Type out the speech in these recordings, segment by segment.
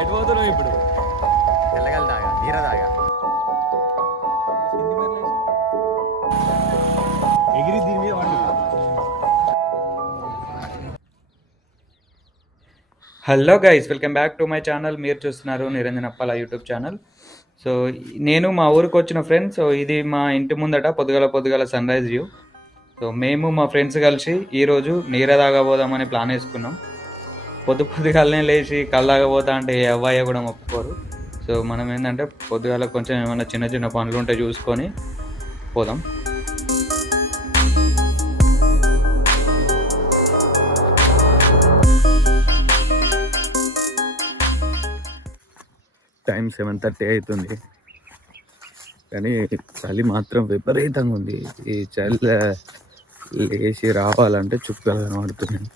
ఎటు పోతున్నావు ఇప్పుడు? తెల్లగల దాగా నీర దాగా ఎగిరి దీని మీద వండు. Hello guys, welcome back to my channel. మీరు చూస్తున్నారు నిరంజన్ అప్పాల యూట్యూబ్ ఛానల్. సో నేను మా ఊరికి వచ్చిన ఫ్రెండ్స్. సో ఇది మా ఇంటి ముందట పొద్దుగల సన్ రైజ్ వ్యూ. సో మేము మా ఫ్రెండ్స్ కలిసి ఈరోజు నీర తాగబోదామని ప్లాన్ వేసుకున్నాం. పొద్దుగాలనే లేచి కళ్ళు తాగబోతా అంటే అవ్వయ్య కూడా ఒప్పుకోరు. సో మనం ఏంటంటే పొద్దుగాల కొంచెం ఏమైనా చిన్న పనులు ఉంటే చూసుకొని పోదాం. టైం 7:30 అవుతుంది, కానీ చలి మాత్రం విపరీతంగా ఉంది. ఈ చలి లేచి రావాలంటే చుక్కలు కనబడుతున్నాయి.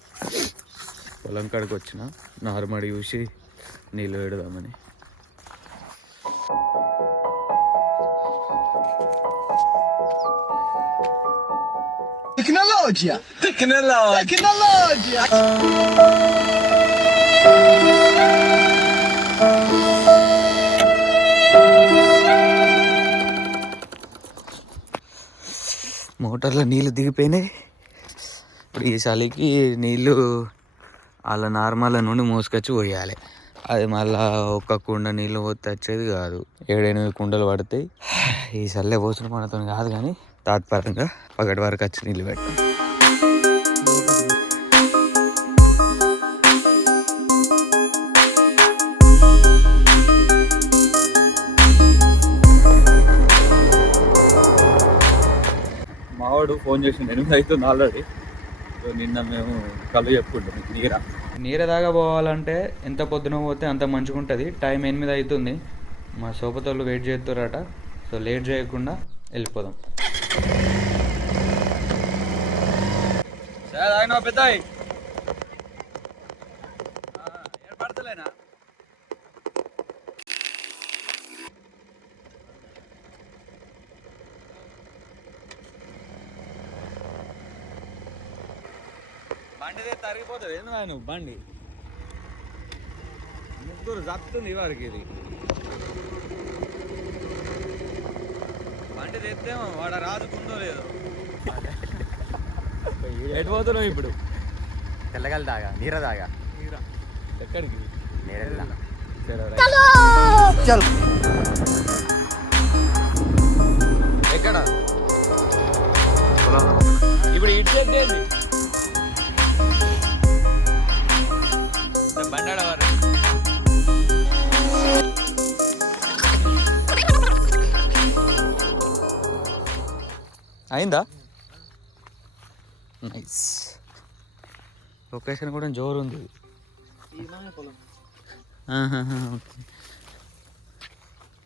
పొలం కాడికి వచ్చిన నార్మల్ చూసి నీళ్ళు పెడదామని. Tecnologia! మోటార్లో నీళ్ళు దిగిపోయినాయి. ఇప్పుడు ఈ చలికి నీళ్ళు అలా నార్మల్ నుండి మోసుకొచ్చి పోయాలి. అది మళ్ళీ ఒక్క కుండ నీళ్ళు పోతే వచ్చేది కాదు, 7-8 కుండలు పడతాయి. ఈ చల్లే పోసిన పడతో కాదు, కానీ తాత్పరంగా పగటి వరకు వచ్చి నీళ్ళు పెట్టాం. మావాడు ఫోన్ చేసిండు, 8 అవుతుంది ఆల్రెడీ. సో నిన్న మేము కళ్ళు చెప్పుకుంటాం. నీర దాకా పోవాలంటే ఎంత పొద్దున పోతే అంత మంచిగా ఉంటుంది. టైం 8 అవుతుంది. మా సోపతోళ్ళు వెయిట్ చేస్తారట. సో లేట్ చేయకుండా వెళ్ళిపోదాం. పెద్ద ఏర్పడతలేనా? బండిదే తరిగిపోతుంది. ఏంది నాయన బండి ముగ్గురు జప్పుతుంది వారికి. ఇది బండి తెస్తేమో వాడ రాజుకుందో లేదో. ఎటు పోతున్నావు ఇప్పుడు? తెల్లగల దాగా నీర దాగా ఎక్కడికి? నీరెళ్ళ ఎక్కడ? ఇప్పుడు ఇటు చేద్దేంది బండాడవారు. అయిందా? నైస్. లొకేషన్ కూడా జోరు ఉంది.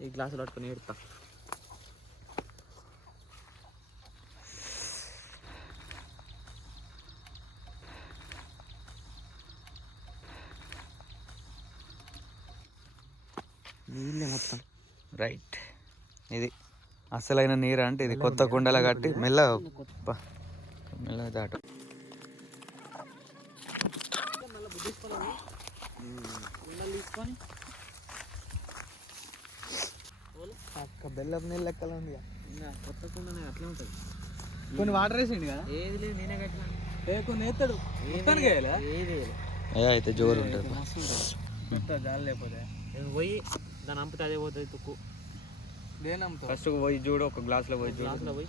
ఈ గ్లాసులు పట్టుకుని ఎడతా. నీళ్ళే మొత్తం. రైట్, ఇది అసలైన నీరు అంటే ఇది. కొత్త కుండల కట్టి మెల్ల దాటు. బెల్లం నీళ్ళు లెక్కలు ఉంది. కొత్త కుండనే అట్లా ఉంటుంది. కొన్ని వాటర్ వేసిండు కదా. ఏది లేదు, నేనే కట్టినా. కొన్ని వేస్తాడు. అయితే జోరు ఉంటుంది. జాలి లేకపోతే పోయి దాన్ని అంపితే అదే పోతుంది తుక్కు. ఫస్ట్ పోయి చూడు, ఒక గ్లాస్లో పోయి చూడు. గ్లాసులో పోయి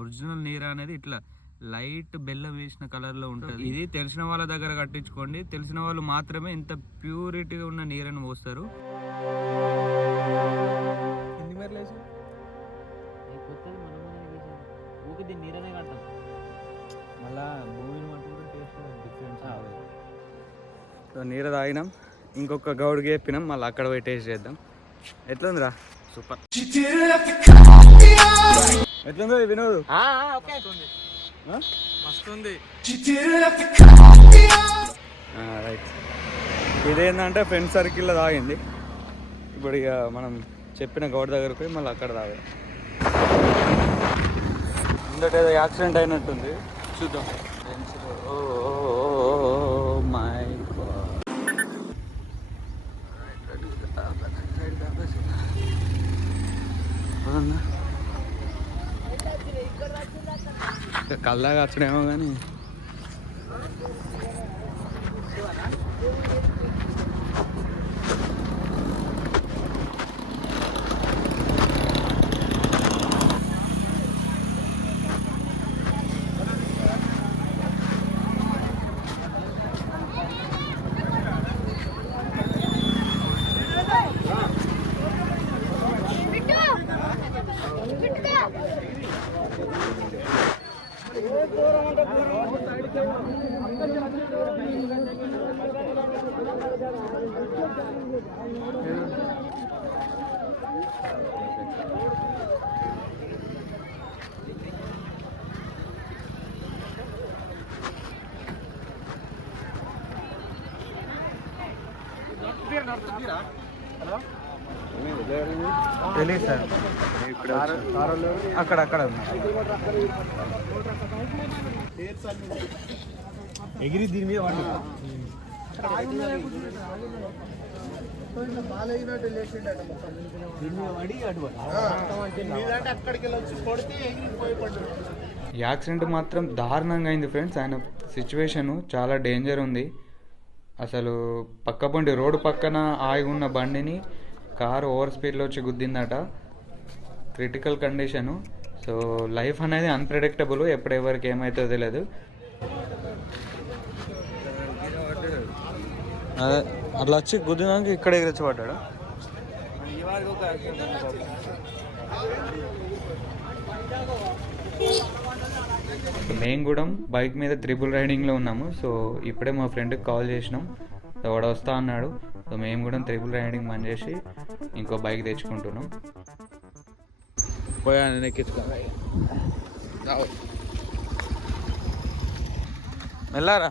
ఒరిజినల్ నీరు అనేది ఇట్లా లైట్ బెల్లం వేసిన కలర్లో ఉంటుంది. ఇది తెలిసిన వాళ్ళ దగ్గర కట్టించుకోండి. తెలిసిన వాళ్ళు మాత్రమే ఇంత ప్యూరిటీగా ఉన్న నీరుని పోస్తారు. దీన్ని నీరనే కడతాం. మళ్ళా భూమిని మట్టి టేస్ట్ డిఫరెన్స్. సో నీరు తాగినాం, ఇంకొక గౌడికి చెప్పినాం, మళ్ళీ అక్కడ పోయి టేస్ట్ చేద్దాం. ఎట్లుందిరా? సూపర్. ఎట్లుంది వినోద్? మస్తుంది. రైట్. ఇదేంటంటే ఫ్రెండ్ సర్కిల్లో తాగింది. ఇప్పుడు ఇక మనం చెప్పిన గౌడ్ దగ్గరకు పోయి మళ్ళీ అక్కడ తాగాం. ముందట ఏదో యాక్సిడెంట్ అయినట్టుంది, చూద్దాం. మై కల్లాగా వచ్చడేమో కానీ తెలియదు సార్. ఇక్కడ అక్కడ ఎగిరి దీని మీద యాక్సిడెంట్ మాత్రం దారుణంగా అయింది ఫ్రెండ్స్. ఆయన సిచ్యువేషను చాలా డేంజర్ ఉంది. అసలు పక్కపండి రోడ్డు పక్కన ఆగి ఉన్న బండిని కారు ఓవర్ స్పీడ్లో వచ్చి గుద్దిందట. Critical condition. సో లైఫ్ అనేది అన్ప్రెడిక్టబుల్, ఎప్పుడు ఎవరికి ఏమవుతుందో తెలియదు. అట్లా వచ్చి గుద్దినాక ఇక్కడ ఎగిరిచ్చిపడ్డాడు. మేము కూడా బైక్ మీద త్రిబుల్ రైడింగ్లో ఉన్నాము. సో ఇప్పుడే మా ఫ్రెండ్కి కాల్ చేసినాం. సో వాడు వస్తా అన్నాడు. సో మేము కూడా త్రిబుల్ రైడింగ్ బంద్ చేసి ఇంకో బైక్ తెచ్చుకుంటున్నాం. పోయాను ఎక్కించుకోవాలి. మెల్లారా.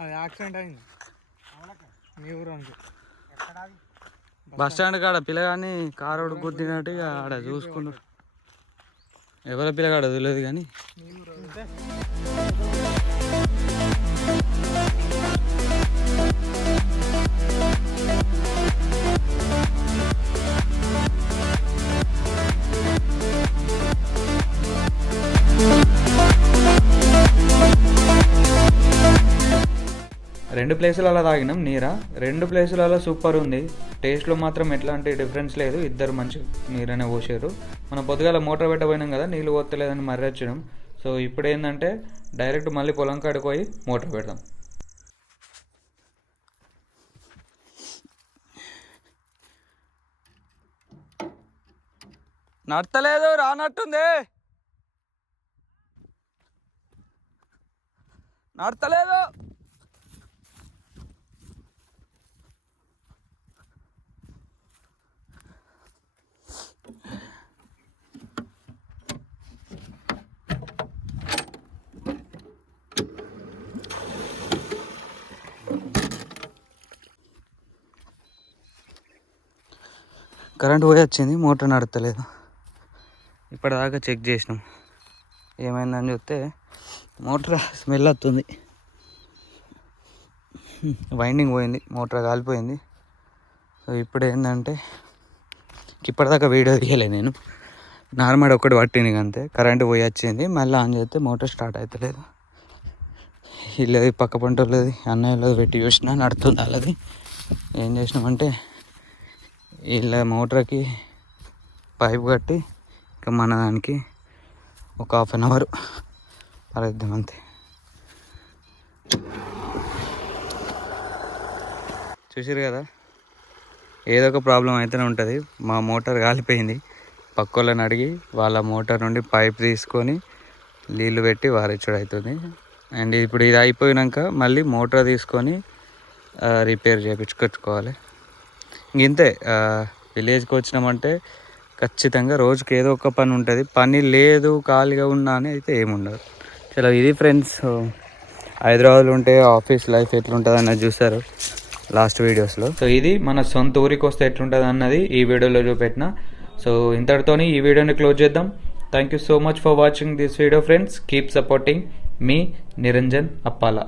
అది యాక్సిడెంట్ అయింది మీ ఊరు అనుకో. బస్ స్టాండ్ కాడ పిల్లగాని కారు గుద్దినట్టు ఆడ చూసుకున్నారు. ఎవరి పిల్లగాడ తెలియదు కానీ రెండు ప్లేసులలో తాగినాం నీరా. రెండు ప్లేసులలో సూపర్ ఉంది. టేస్ట్లో మాత్రం ఎట్లాంటి డిఫరెన్స్ లేదు. ఇద్దరు మంచి నీరనే పోసారు. మనం పొద్దుగాల మోటార్ పెట్టబోయినాం కదా, నీళ్ళు పోతలేదని మర్రొచ్చినాం. సో ఇప్పుడు ఏంటంటే డైరెక్ట్ మళ్ళీ పొలం కాడికి పోయి మోటార్ పెడదాం. నడతలేదు, రానట్టుంది. నడతలేదు. కరెంట్ పోయి వచ్చింది, మోటార్ నడతలేదు. ఇప్పటిదాకా చెక్ చేసినాం. ఏమైందని చూస్తే మోటార్ స్మెల్ వస్తుంది. వైండింగ్ పోయింది, మోటార్ కాలిపోయింది. సో ఇప్పుడు ఏంటంటే ఇప్పటిదాకా వీడియో తీయలే నేను, నార్మల్ ఒకటి పట్టింది అంతే. కరెంటు పోయి వచ్చింది, మళ్ళీ ఆన్ చేస్తే మోటార్ స్టార్ట్ అవుతలేదు. వీళ్ళది పక్క పంట వాళ్ళది అన్నయ్యది పెట్టి చూసినా నడుతుంది. వాళ్ళది ఏం చేసినామంటే వీళ్ళ మోటార్కి పైప్ కట్టి ఇంకా మన దానికి ఒక 1/2 అవర్ పరేద్దాం అంతే. చూసారు కదా, ఏదో ఒక ప్రాబ్లం అయితేనే ఉంటుంది. మా మోటార్ కాలిపోయింది. పక్క వాళ్ళని అడిగి వాళ్ళ మోటార్ నుండి పైప్ తీసుకొని నీళ్ళు పెట్టి వారిచ్చడం అవుతుంది. అండ్ ఇప్పుడు ఇది అయిపోయినాక మళ్ళీ మోటార్ తీసుకొని రిపేర్ చేయించుకొచ్చుకోవాలి. ఇంతే. విలేజ్కి వచ్చినామంటే ఖచ్చితంగా రోజుకి ఏదో ఒక పని ఉంటుంది. పని లేదు ఖాళీగా ఉన్నా అని అయితే ఏముండదు. చలో ఇది ఫ్రెండ్స్, హైదరాబాద్లో ఉంటే ఆఫీస్ లైఫ్ ఎట్లుంటుంది అన్నది చూస్తారు లాస్ట్ వీడియోస్లో. సో ఇది మన సొంత ఊరికి వస్తే ఎట్లుంటుంది అన్నది ఈ వీడియోలో చూపెట్టిన. సో ఇంతటితోని ఈ వీడియోని క్లోజ్ చేద్దాం. Thank you so much for watching this video friends. Keep supporting me Niranjan Appala.